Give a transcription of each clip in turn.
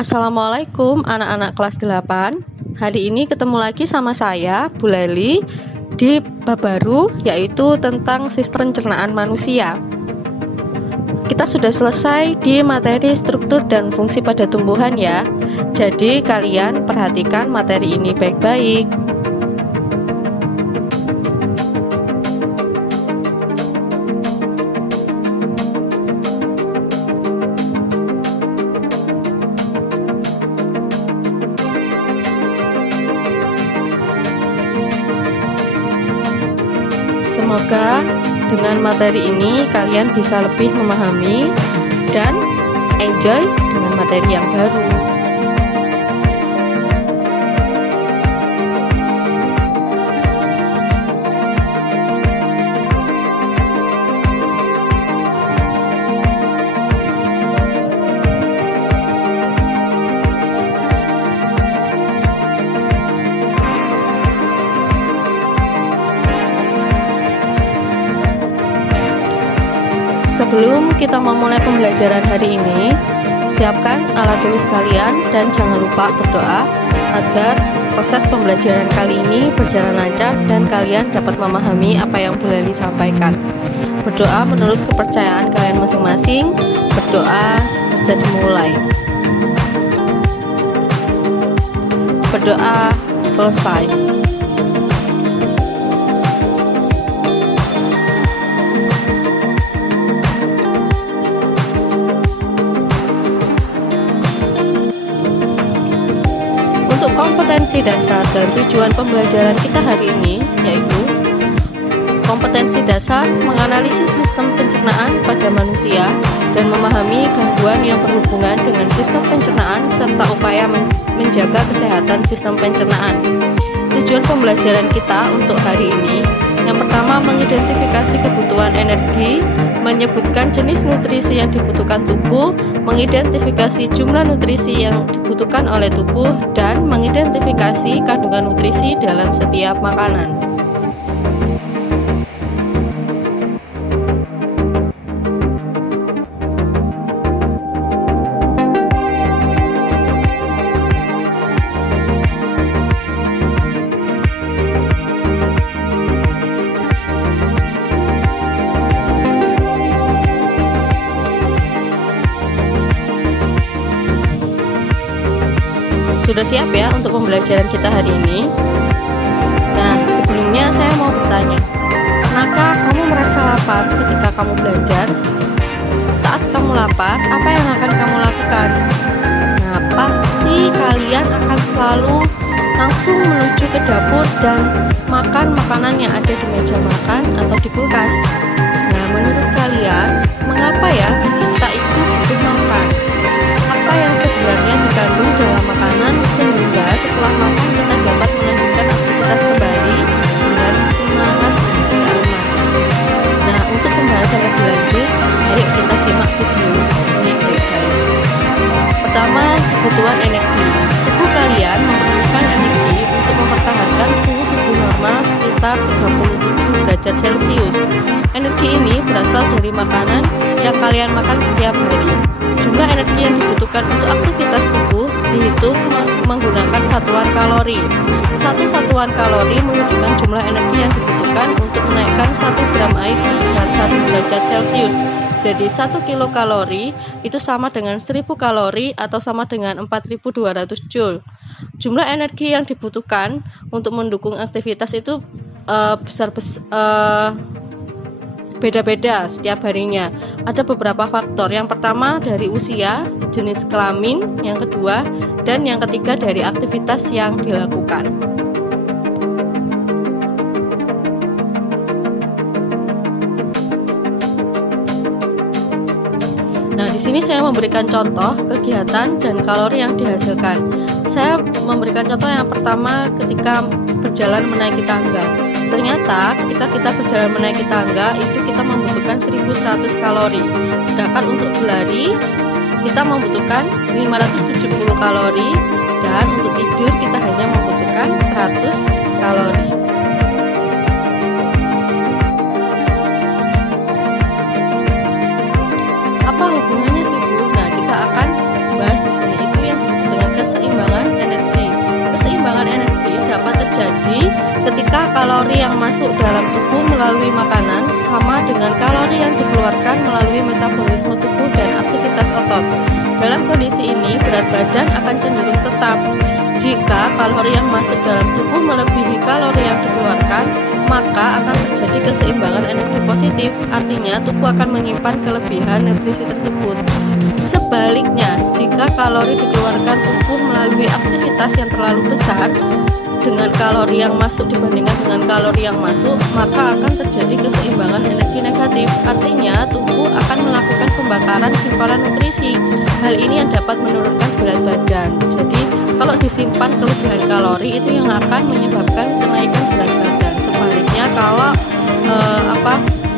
Assalamualaikum anak-anak kelas 8. Hari ini ketemu lagi sama saya, Bu Leli, di bab baru yaitu tentang sistem pencernaan manusia. Kita sudah selesai di materi struktur dan fungsi pada tumbuhan ya. Jadi kalian perhatikan materi ini baik-baik. Semoga dengan materi ini kalian bisa lebih memahami dan enjoy dengan materi yang baru. Sebelum kita memulai pembelajaran hari ini, siapkan alat tulis kalian dan jangan lupa berdoa agar proses pembelajaran kali ini berjalan lancar dan kalian dapat memahami apa yang Bu Leli sampaikan. Berdoa menurut kepercayaan kalian masing-masing. Berdoa bisa dimulai. Berdoa selesai. Kompetensi dasar dan tujuan pembelajaran kita hari ini yaitu kompetensi dasar menganalisis sistem pencernaan pada manusia dan memahami gangguan yang berhubungan dengan sistem pencernaan serta upaya menjaga kesehatan sistem pencernaan. Tujuan pembelajaran kita untuk hari ini yang pertama mengidentifikasi kebutuhan energi, menyebutkan jenis nutrisi yang dibutuhkan tubuh, mengidentifikasi jumlah nutrisi yang dibutuhkan oleh tubuh, dan mengidentifikasi kandungan nutrisi dalam setiap makanan. Sudah siap ya untuk pembelajaran kita hari ini? Nah, sebelumnya saya mau bertanya, pernahkah kamu merasa lapar ketika kamu belajar? Saat kamu lapar, apa yang akan kamu lakukan? Nah, pasti kalian akan selalu langsung menuju ke dapur dan makan makanan yang ada di meja makan atau di kulkas. Nah, menurut kalian, mengapa ya kita itu butuh makan? Apa yang sebenarnya dikandung dalam makanan sehingga setelah makan kita dapat melanjutkan aktivitas kembali dengan semangat dan aman. Nah, untuk pembahasan lebih lanjut, ayo kita simak video ini baik-baik. Pertama, kebutuhan energi. Tubuh kalian memerlukan energi untuk mempertahankan suhu tubuh normal sekitar 37 derajat Celcius. Energi ini berasal dari makanan yang kalian makan setiap hari. Jumlah energi yang dibutuhkan untuk aktivitas tubuh dihitung menggunakan satuan kalori. Satu satuan kalori menunjukkan jumlah energi yang dibutuhkan untuk menaikkan 1 gram air sebesar 1 derajat Celcius. Jadi 1 kilokalori itu sama dengan 1000 kalori atau sama dengan 4200 joule. Jumlah energi yang dibutuhkan untuk mendukung aktivitas itu beda-beda setiap harinya. Ada beberapa faktor. Yang pertama dari usia, jenis kelamin, yang kedua, dan yang ketiga dari aktivitas yang dilakukan. Nah, di sini saya memberikan contoh kegiatan dan kalori yang dihasilkan. Saya memberikan contoh yang pertama ketika berjalan menaiki tangga. Ternyata ketika kita berjalan menaiki tangga itu kita membutuhkan 1100 kalori. Sedangkan untuk berlari kita membutuhkan 570 kalori dan untuk tidur kita hanya membutuhkan 100 kalori. Apa hubungannya sih Bu? Nah, kita akan bahas di sini itu yang Jadi, ketika kalori yang masuk dalam tubuh melalui makanan sama dengan kalori yang dikeluarkan melalui metabolisme tubuh dan aktivitas otot. Dalam kondisi ini, berat badan akan cenderung tetap. Jika kalori yang masuk dalam tubuh melebihi kalori yang dikeluarkan, maka akan terjadi keseimbangan energi positif, artinya tubuh akan menyimpan kelebihan nutrisi tersebut. Sebaliknya, jika kalori dikeluarkan tubuh melalui aktivitas yang terlalu besar, dengan kalori yang masuk dibandingkan dengan kalori yang masuk, maka akan terjadi keseimbangan energi negatif, artinya tubuh akan melakukan pembakaran simpanan nutrisi. Hal ini yang dapat menurunkan berat badan. Jadi, kalau disimpan kelebihan kalori itu yang akan menyebabkan kenaikan berat badan. Sebaliknya, kalau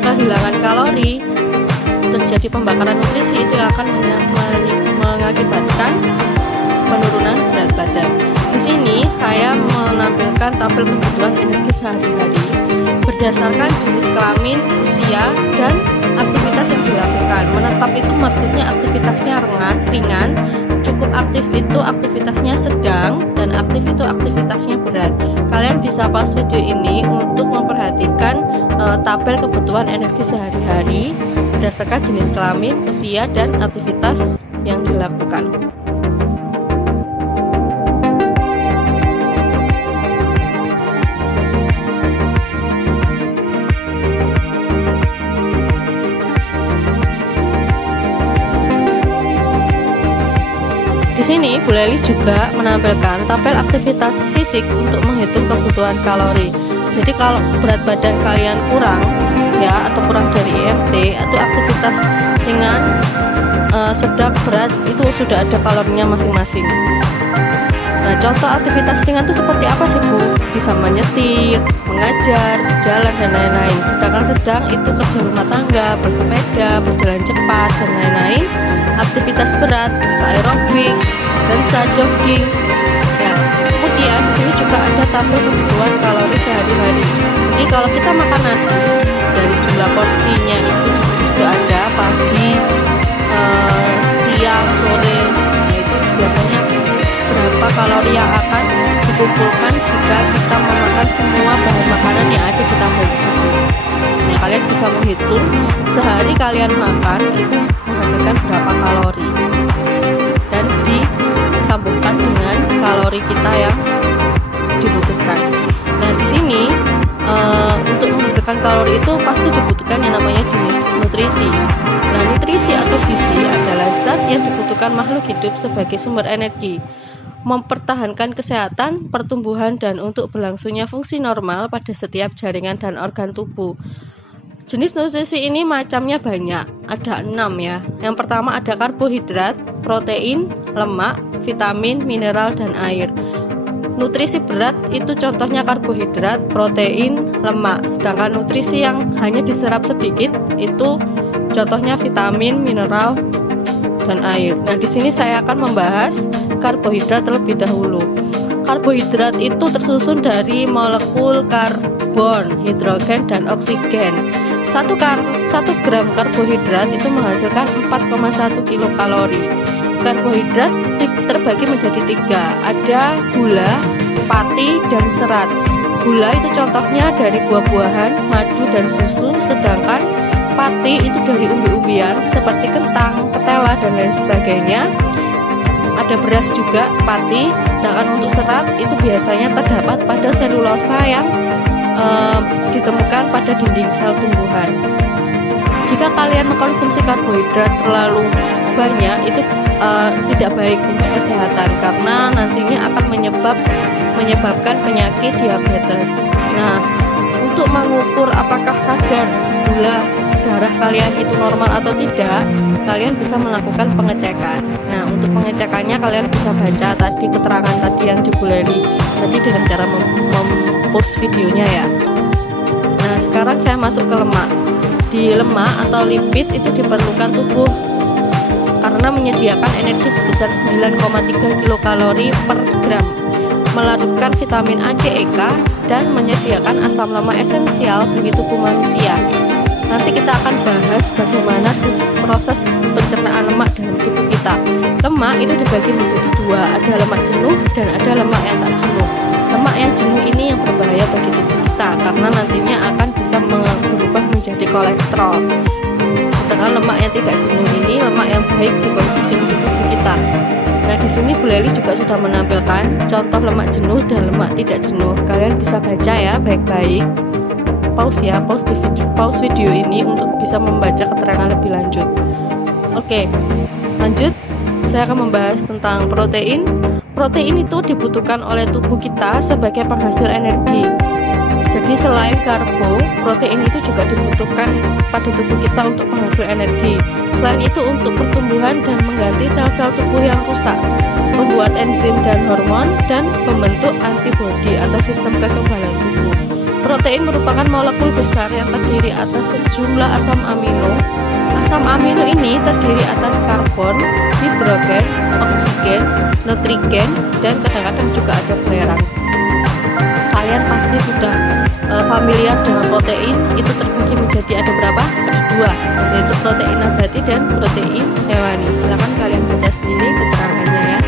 kehilangan kalori, terjadi pembakaran nutrisi, itu akan mengakibatkan penurunan berat badan. Di sini saya menampilkan tabel kebutuhan energi sehari-hari berdasarkan jenis kelamin, usia, dan aktivitas yang dilakukan. Menetap itu maksudnya aktivitasnya ringan, cukup aktif itu aktivitasnya sedang, dan aktif itu aktivitasnya berat. Kalian bisa pause video ini untuk memperhatikan tabel kebutuhan energi sehari-hari berdasarkan jenis kelamin, usia, dan aktivitas yang dilakukan. Di sini Bu Leli juga menampilkan tabel aktivitas fisik untuk menghitung kebutuhan kalori. Jadi kalau berat badan kalian kurang ya, atau kurang dari IMT, atau aktivitas ringan, sedang, berat, itu sudah ada kalorinya masing-masing. Nah, contoh aktivitas ringan itu seperti apa sih Bu? Bisa menyetir, mengajar, berjalan, dan lain-lain. Sedangkan sedang itu kerja rumah tangga, bersepeda, berjalan cepat, dan lain-lain. Aktivitas berat bisa aerobik dan bisa jogging. Ya, kemudian di sini juga ada tabel kebutuhan kalori sehari-hari. Jadi kalau kita makan nasi, dari jumlah porsinya itu sudah ada pagi, siang, sore. Nah, itu biasanya berapa kalori yang akan dikumpulkan jika kita memakan semua bahan makanan yang ada di tabel tersebut. Nah, kalian bisa menghitung sehari kalian makan itu menghasilkan berapa kalori dan disambungkan dengan kalori kita yang dibutuhkan. Nah, di sini untuk menghasilkan kalori itu pasti dibutuhkan yang namanya jenis nutrisi. Nah, nutrisi atau gizi adalah zat yang dibutuhkan makhluk hidup sebagai sumber energi, mempertahankan kesehatan, pertumbuhan, dan untuk berlangsungnya fungsi normal pada setiap jaringan dan organ tubuh. Jenis nutrisi ini macamnya banyak, ada 6 ya. Yang pertama ada karbohidrat, protein, lemak, vitamin, mineral, dan air. Nutrisi berat itu contohnya karbohidrat, protein, lemak. Sedangkan nutrisi yang hanya diserap sedikit itu contohnya vitamin, mineral, dan air. Nah, di sini saya akan membahas karbohidrat terlebih dahulu. Karbohidrat itu tersusun dari molekul karbon, hidrogen, dan oksigen. 1 gram karbohidrat itu menghasilkan 4,1 kilokalori. Karbohidrat terbagi menjadi 3, ada gula, pati, dan serat. Gula itu contohnya dari buah-buahan, madu, dan susu, sedangkan pati itu dari umbi-umbian seperti kentang, ketela, dan lain sebagainya. Ada beras juga, pati. Sedangkan untuk serat itu biasanya terdapat pada selulosa yang ditemukan pada dinding sel tumbuhan. Jika kalian mengkonsumsi karbohidrat terlalu banyak, itu tidak baik untuk kesehatan karena nantinya akan menyebabkan penyakit diabetes. Nah, untuk mengukur apakah kadar gula darah kalian itu normal atau tidak, kalian bisa melakukan pengecekan. Nah, untuk pengecekannya kalian bisa baca tadi keterangan tadi yang di Bu Leli tadi dengan cara mempost videonya ya. Nah, sekarang saya masuk ke lemak. Di lemak atau lipid itu diperlukan tubuh karena menyediakan energi sebesar 9,3 kilokalori per gram, melarutkan vitamin A, C, E, K, dan menyediakan asam lemak esensial bagi tubuh manusia. Nanti kita akan bahas bagaimana proses pencernaan lemak dalam tubuh kita. Lemak itu dibagi menjadi 2, ada lemak jenuh dan ada lemak yang tak jenuh. Lemak yang jenuh ini yang berbahaya bagi tubuh kita karena nantinya akan bisa berubah menjadi kolesterol. Sedangkan lemak yang tidak jenuh ini lemak yang baik dikonsumsi untuk tubuh kita. Nah, di sini Bu Leli juga sudah menampilkan contoh lemak jenuh dan lemak tidak jenuh. Kalian bisa baca ya baik-baik. Pause ya, pause video ini untuk bisa membaca keterangan lebih lanjut. Oke, lanjut. Saya akan membahas tentang protein. Protein itu dibutuhkan oleh tubuh kita sebagai penghasil energi. Jadi selain karbo, protein itu juga dibutuhkan pada tubuh kita untuk penghasil energi. Selain itu untuk pertumbuhan dan mengganti sel-sel tubuh yang rusak, membuat enzim dan hormon, dan membentuk antibodi atau sistem kekebalan tubuh. Protein merupakan molekul besar yang terdiri atas sejumlah asam amino. Asam amino ini terdiri atas karbon, hidrogen, oksigen, nitrogen, dan kadang-kadang juga ada belerang. Kalian pasti sudah familiar dengan protein. Itu terbagi menjadi ada berapa? Ada dua, yaitu protein nabati dan protein hewani. Silakan kalian baca sendiri keterangannya ya.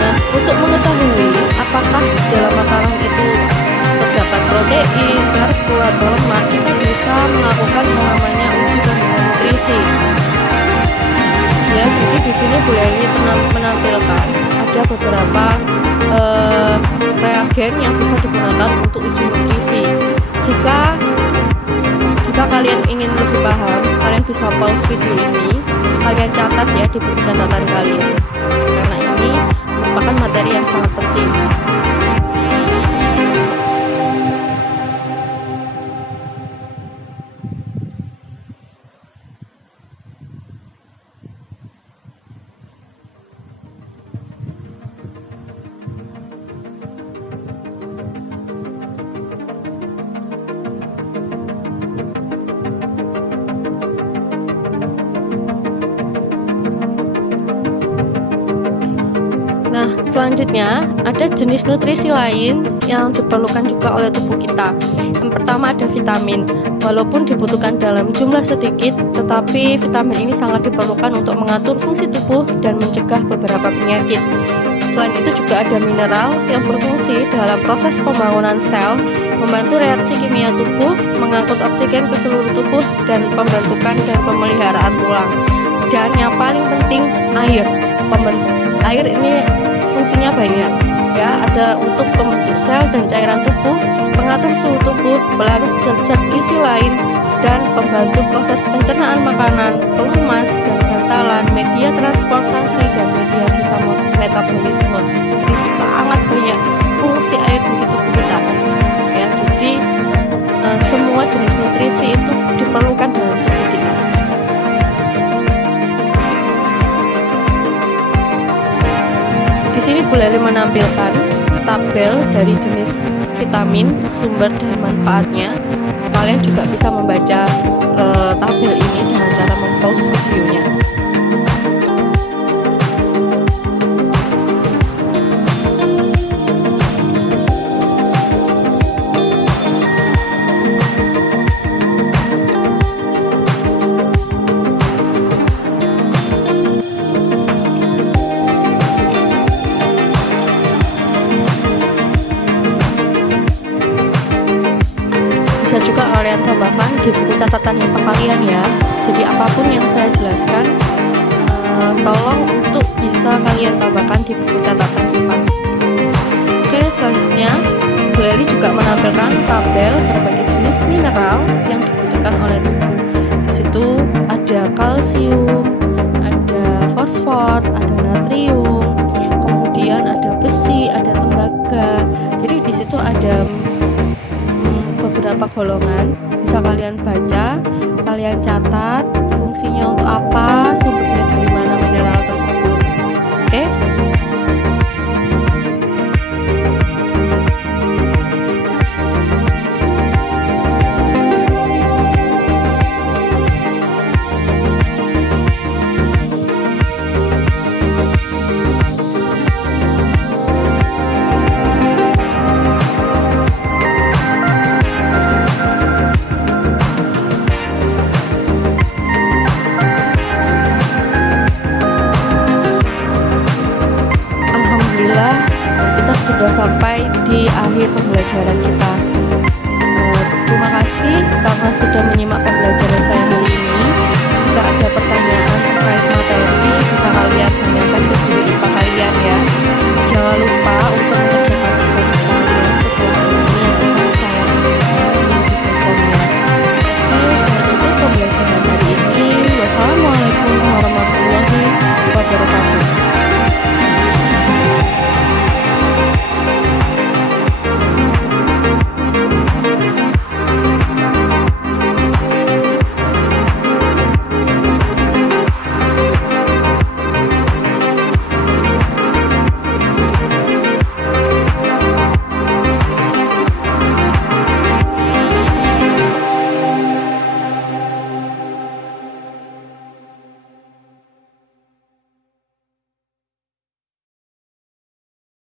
Nah, untuk mengetahui apakah di dalam makanan itu terdapat protein, karbo, atau lemak, kita bisa melakukan yang namanya uji kandungan nutrisi. Ya, jadi di sini Bu Leli menampilkan ada beberapa reagen yang bisa digunakan untuk uji nutrisi. Jika kalian ingin lebih paham, kalian bisa pause video ini, kalian catat ya di buku catatan kalian, karena ini merupakan materi yang sangat penting. Selanjutnya, ada jenis nutrisi lain yang diperlukan juga oleh tubuh kita. Yang pertama ada vitamin. Walaupun dibutuhkan dalam jumlah sedikit, tetapi vitamin ini sangat diperlukan untuk mengatur fungsi tubuh dan mencegah beberapa penyakit. Selain itu juga ada mineral yang berfungsi dalam proses pembangunan sel, membantu reaksi kimia tubuh, mengangkut oksigen ke seluruh tubuh, dan pembentukan dan pemeliharaan tulang. Dan yang paling penting, air. Air ini fungsinya banyak ya, ada untuk pembentuk sel dan cairan tubuh, pengatur suhu tubuh, pelarut zat gizi lain, dan pembantu proses pencernaan makanan, pengemas dan bantalan, media transportasi, dan mediasi sama metabolisme. Jadi sangat banyak fungsi air bagi tubuh kita ya. Jadi semua jenis nutrisi itu diperlukan dalam tubuh kita. Di sini Bu Leli menampilkan tabel dari jenis vitamin, sumber dan manfaatnya. Kalian juga bisa membaca tabel ini dengan cara mempause videonya. Bisa juga kalian tambahkan di buku catatan HIPA kalian ya. Jadi apapun yang saya jelaskan, tolong untuk bisa kalian tambahkan di buku catatan HIPA. Oke, selanjutnya Bu Leli juga menampilkan tabel berbagai jenis mineral yang dibutuhkan oleh tubuh. Di situ ada kalsium, ada fosfor, ada natrium, kemudian ada besi, ada tembaga. Jadi di situ ada beberapa golongan, bisa kalian baca, kalian catat fungsinya untuk apa, sumbernya dari mana mineral tersebut. Oke? pembelajaran